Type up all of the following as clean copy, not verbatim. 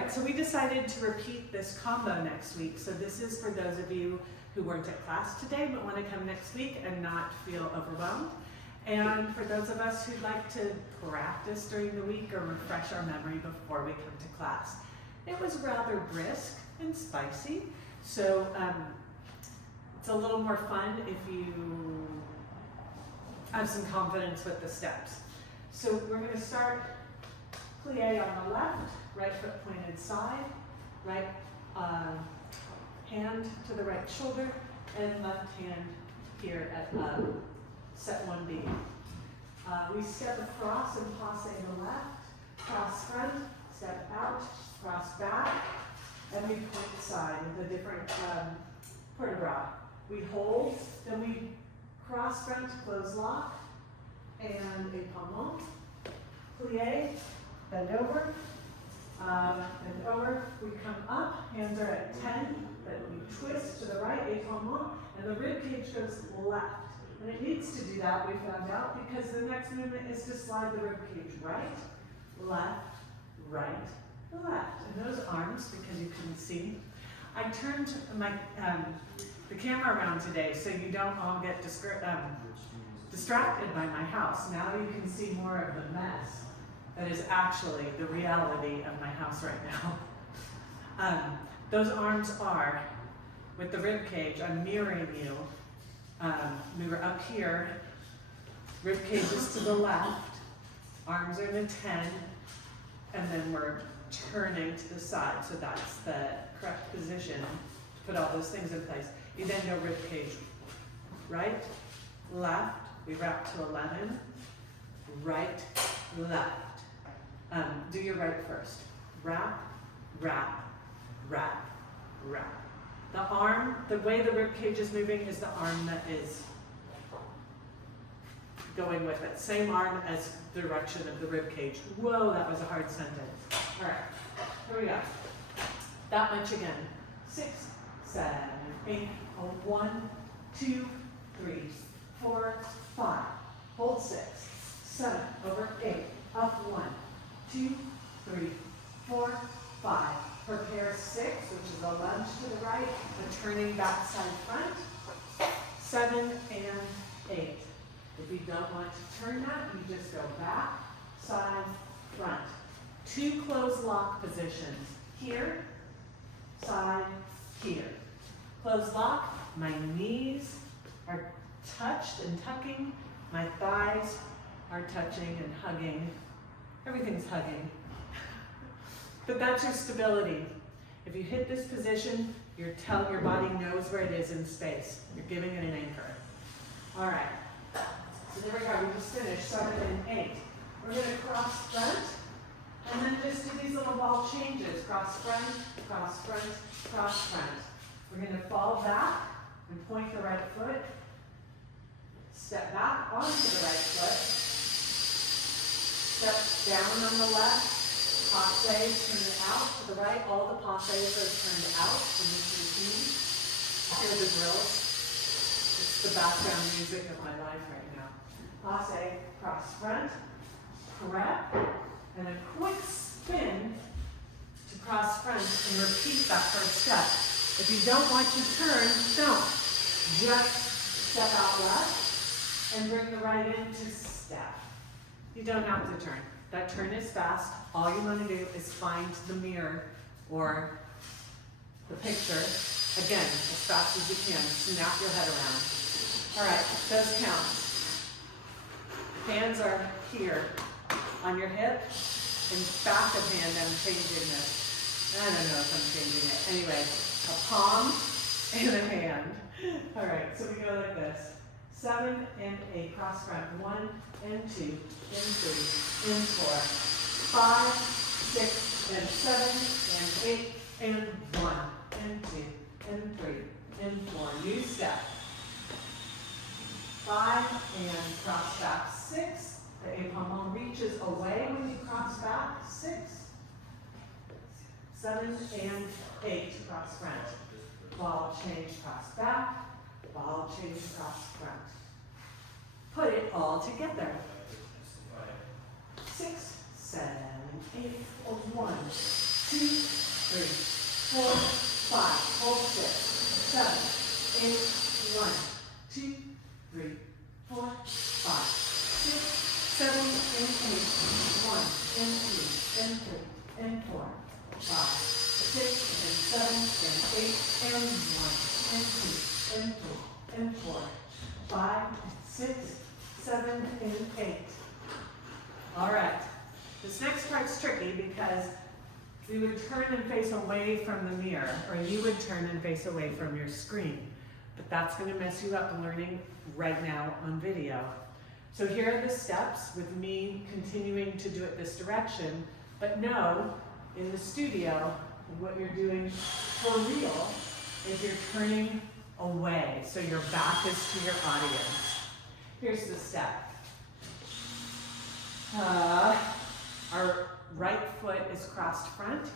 right, so we decided to repeat this combo next week. So this is for those of you who weren't at class today but want to come next week and not feel overwhelmed. And for those of us who'd like to practice during the week or refresh our memory before we come to class. It was rather brisk and spicy, so it's a little more fun if you have some confidence with the steps. So we're going to start plie on the left, right foot pointed side, right hand to the right shoulder, and left hand here at set 1B. We step across and passe the left, cross front, step out, cross back, and we point side with a different port de bras. We hold, then we cross front, close lock, and a pommel, plie, bend over, we come up, hands are at 10, then we twist to the right, a pommel, and the rib cage goes left. And it needs to do that, we found out, because the next movement is to slide the rib cage right, left, left. And those arms, because you couldn't see, I turned my the camera around today so you don't all get distracted by my house. Now you can see more of the mess that is actually the reality of my house right now. Those arms are, with the rib cage, I'm mirroring you. We were up here, rib cage is to the left, arms are in a 10, and then we're turning to the side, so that's the correct position to put all those things in place. You then go rib cage, right, left, we wrap to 11, right, left. Do your right first. Wrap, wrap, wrap, wrap. The arm, the way the rib cage is moving is the arm that is going with it. Same arm as the direction of the rib cage. Whoa, that was a hard sentence. All right, here we go. That much again. 6, 7, 8, 1, 2, 3, 4, 5. Hold 6, 7, over 8, up 1, 2, 3, 4, 5. Prepare 6, which is a lunge to the right, a turning back side front, 7 and 8. If you don't want to turn that, you just go back, side, front. 2 closed lock positions. Here, side, here. Closed lock, my knees are touched and tucking, my thighs are touching and hugging. Everything's hugging. But that's your stability. If you hit this position, you're telling your body knows where it is in space. You're giving it an anchor. All right. So there we go. We just finished 7 and 8. We're going to cross front, and then just do these little ball changes. Cross front, cross front, cross front. We're going to fall back and point the right foot. Step back onto the right foot. Step down on the left. Passes, turn it out to the right. All the passes are turned out in this routine. Hear the drills. It's the background music of my life right now. Passe, cross front, prep, and a quick spin to cross front and repeat that first step. If you don't want to turn, don't. Just step out left and bring the right in to step. You don't have to turn. That turn is fast. All you want to do is find the mirror or the picture, again, as fast as you can. Snap your head around. All right, those counts. Hands are here on your hip. In back of hand, I'm changing this. I don't know if I'm changing it. Anyway, a palm and a hand. All right, so we go like this. 7 and 8, cross front. 1 and 2 and 3 and 4, 5, 6 and 7 and 8 and 1 and 2 and 3 and 4. New step. 5 and cross back 6. The pommel reaches away when you cross back. 6, 7 and 8, cross front. Ball change, cross back. Ball change, cross front. Put it all together. 6, 7, 8, 1, 2, 3, 4, 5, hold 6, 7, 8, 1, 2, 3, 4, 5, 6, 7, and 8, 1, and 2, and 3, and 4, 5, 6, and 7, and 8, and 1, and 2, and 3, and 4, 5, 6, 7, and 8. All right. This next part's tricky because we would turn and face away from the mirror, or you would turn and face away from your screen. But that's going to mess you up in learning right now on video. So here are the steps with me continuing to do it this direction, but know in the studio what you're doing for real is you're turning away, so your back is to your audience. Here's the step. Our right foot is crossed front,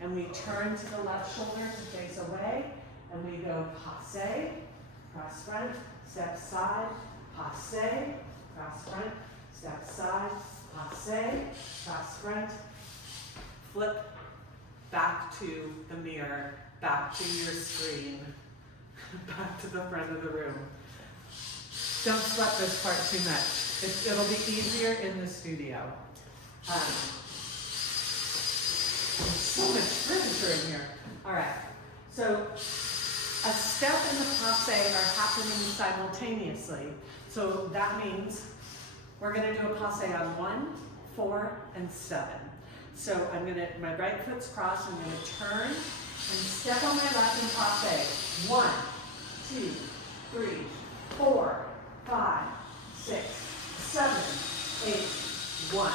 and we turn to the left shoulder to face away, and we go passe, cross front, step side, passe, cross front, step side, passe, cross front, flip back to the mirror, back to your screen, back to the front of the room. Don't sweat this part too much. It'll be easier in the studio. So much furniture in here. All right. So a step and the passe are happening simultaneously. So that means we're going to do a passe on 1, 4, and 7. So my right foot's crossed. I'm going to turn and step on my left and passe. 1, 2, 3, 4, 5, 6, 7, 8, 1.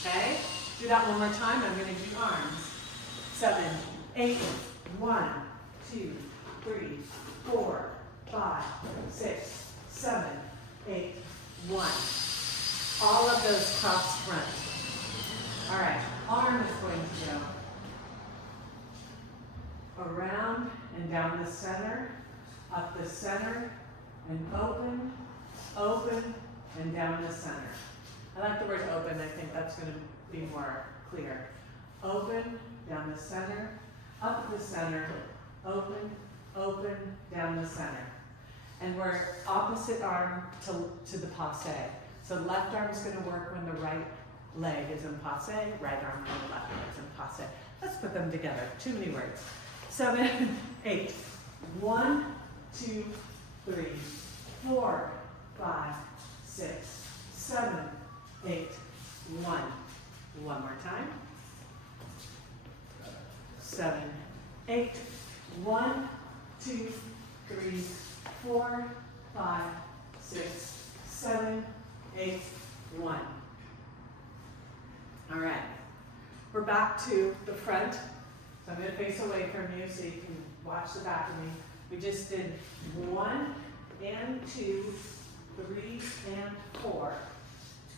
Okay? Do that one more time. I'm going to do arms. 7, 8, 1, 2, 3, 4, 5, 6, 7, 8, 1. All of those crossed front. All right. Arm is going to go around and down the center, up the center, and open, open, and down the center. I like the word open. I think that's going to be more clear. Open, down the center, up the center, open, open, down the center. And we're opposite arm to the passe. So left arm is going to work when the right leg is in passe, right arm when the left leg is in passe. Let's put them together. Too many words. 7, 8. 1, 2, 3, 4, 5, 6, 7, 8, 1. One more time. 7, 8. 1, 2, 3, 4, 5, 6, 7, 8, 1. All right. We're back to the front. So I'm going to face away from you so you can watch the back of me. We just did 1 and 2, 3 and 4.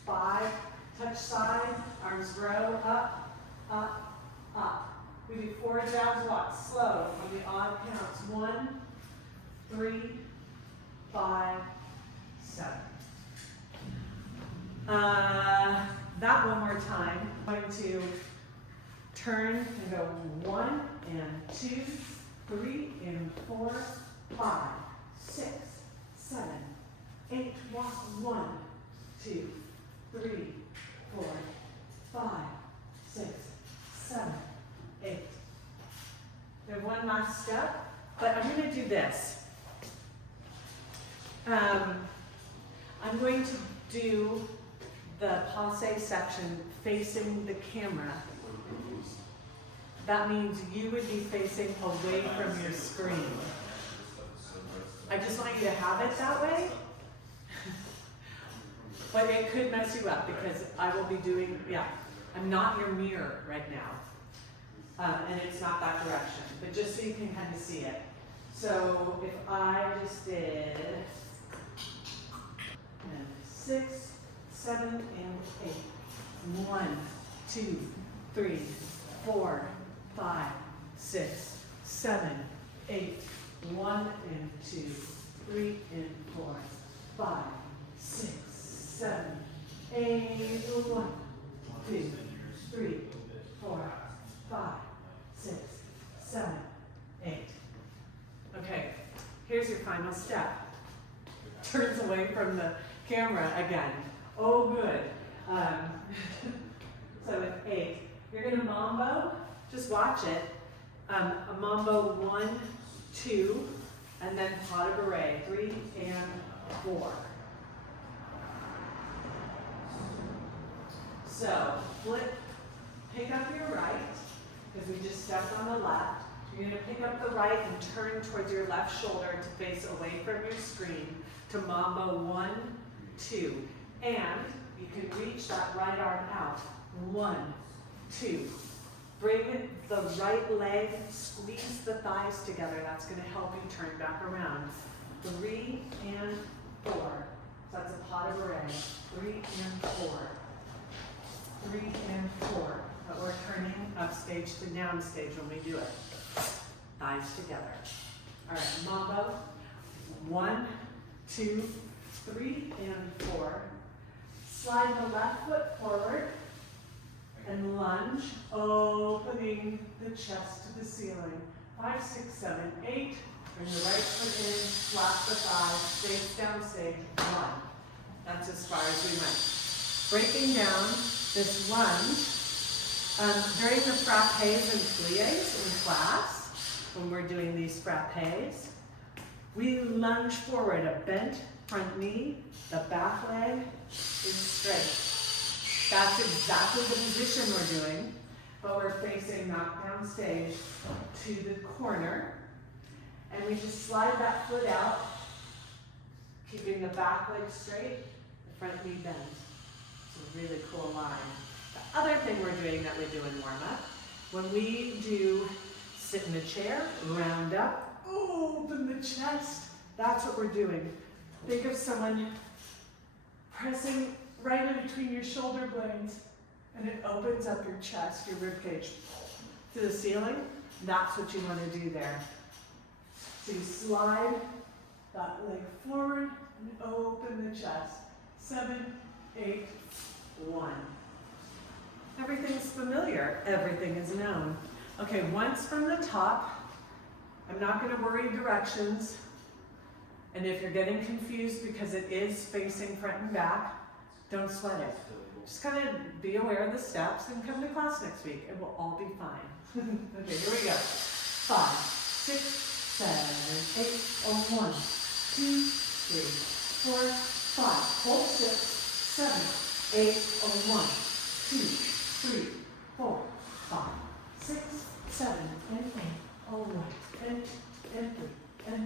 5, touch side, arms grow, up, up, up. We do 4 jabs, walk slow on the odd counts. 1, 3, 5, 7. That one more time. I'm going to turn and go 1 and 2, 3 and 4, 5, 6, 7, 8. Walk 1, 2, 3, 4, 5, 6, 7, 8. There's one last step, but I'm going to do this. I'm going to do the passe section facing the camera. That means you would be facing away from your screen. I just want you to have it that way. But it could mess you up because I will be doing, I'm not your mirror right now. And it's not that direction, but just so you can kind of see it. So if I just did 6, 7, and 8. 1, 2, 3, 4, 5, 6, 7, 8. 1 and 2, 3 and 4, 5, 6, 7, 8. 1, 2, 3, 4, here's your final step. Turns away from the camera again. Oh, good. So with 8, you're gonna mambo, just watch it. A mambo 1, 2, and then pas de bourrée, 3 and 4. So, flip, pick up your right, because we just stepped on the left. You're gonna pick up the right and turn towards your left shoulder to face away from your screen to mambo 1, 2. And you can reach that right arm out. 1, 2. Bring the right leg, squeeze the thighs together. That's going to help you turn back around. 3 and 4. So that's a pas de bourrée. 3 and 4. 3 and 4. But we're turning upstage to downstage when we do it. Thighs together. All right, mambo. 1, 2, 3 and 4. Slide the left foot forward and lunge, opening the chest to the ceiling. 5, 6, 7, 8. Bring the right foot in, flap the thighs, face downstage, 1. That's as far as we went. Breaking down this lunge, during the frappés and pliés in class, when we're doing these frappés, we lunge forward, a bent front knee, the back leg is straight. That's exactly the position we're doing, but we're facing knockdown stage to the corner. And we just slide that foot out, keeping the back leg straight, the front knee bent. It's a really cool line. The other thing we're doing that we do in warm-up, when we do sit in a chair, round up, open the chest, that's what we're doing. Think of someone pressing right in between your shoulder blades, and it opens up your chest, your rib cage, to the ceiling. That's what you want to do there. So you slide that leg forward and open the chest. 7, 8, 1. Everything's familiar. Everything is known. Okay, once from the top, I'm not going to worry directions. And if you're getting confused because it is facing front and back, don't sweat it. Just kind of be aware of the steps and come to class next week. It will all be fine. Okay, here we go. 5, 6, 7, 8, 1, 2, 3, 4, 5. Hold 6, 7, 8, 1, 2, 3, 4, 5, 6, 7, and 8, 1, and 2, and 3, and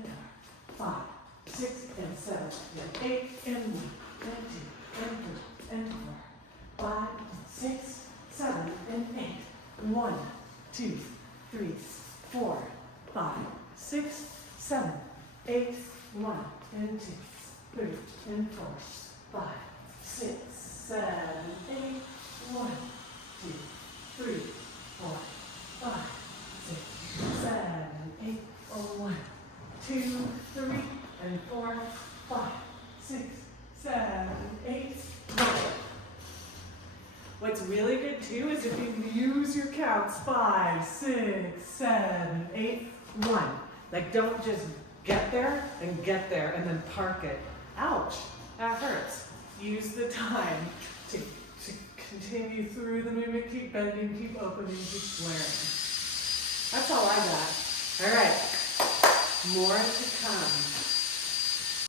4, 5, 6, and 7, and 8, and 1, and 2, and 3, and 4, 5, 6, 7, and 8, 1, 2, 3, 4, 5, 6, 7, 8, 1, and 2, 3, and 4, 5, 6, 7, 8, 1, 2, 3, 4, 5, 6, 7, 8, 1, 2, 3, and 4, 5, 6, 7, 8, 1. What's really good too is if you use your counts, 5, 6, 7, 8, 1. Like don't just get there and then park it. Ouch, that hurts. Use the time to continue through the movement, keep bending, keep opening, keep flaring. That's all I got. All right, more to come.